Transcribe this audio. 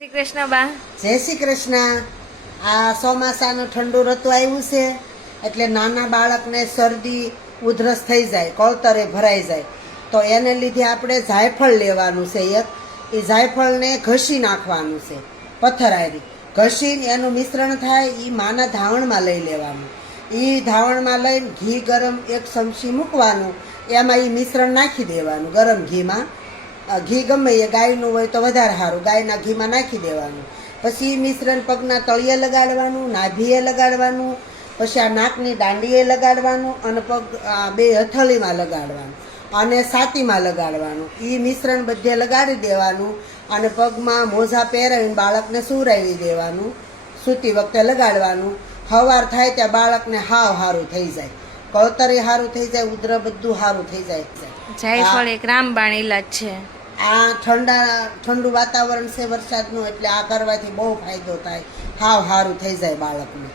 શ્રી કૃષ્ણ બા. જય શ્રી કૃષ્ણ. આ ચોમાસાનું ઠંડુ ઋતુ આવ્યું છે એટલે નાના બાળકને શરદી ઉધરસ થઈ જાય, કળતરે ભરાઈ જાય, તો એને લીધે આપણે જાયફળ લેવાનું છે. એ જાયફળને ઘસી નાખવાનું છે, પથ્થરારી ઘસીને એનું મિશ્રણ થાય એ માના ધાવણમાં લઈ લેવાનું. એ ધાવણમાં લઈને ઘી ગરમ 1 ચમચી મૂકવાનું, એમાં એ મિશ્રણ નાખી દેવાનું. ગરમ ઘીમાં, ઘી ગમે એ ગાયનું હોય તો વધારે સારું, ગાયના ઘીમાં નાખી દેવાનું. પછી મિશ્રણ પગના તળિયે લગાડવાનું, નાભીએ લગાડવાનું, પછી આ નાકની દાંડીએ લગાડવાનું અને પગ બે હથેળીમાં લગાડવાનું અને છાતીમાં લગાડવાનું. એ મિશ્રણ બધે લગાડી દેવાનું અને પગમાં મોજા પહેરાવીને બાળકને સુવરાવી દેવાનું. સૂતી વખતે લગાડવાનું. સવાર થાય ત્યાં બાળકને હાવ સારું થઈ જાય, કળતરે સારું થઈ જાય, ઉધર બધું સારું થઈ જાય. જાયફળ એક રામબાણ ઈલાજ છે. આ ઠંડુ વાતાવરણ છે વરસાદનું, એટલે આ કરવાથી બહુ ફાયદો થાય, હાવ સારું થઈ જાય બાળકને.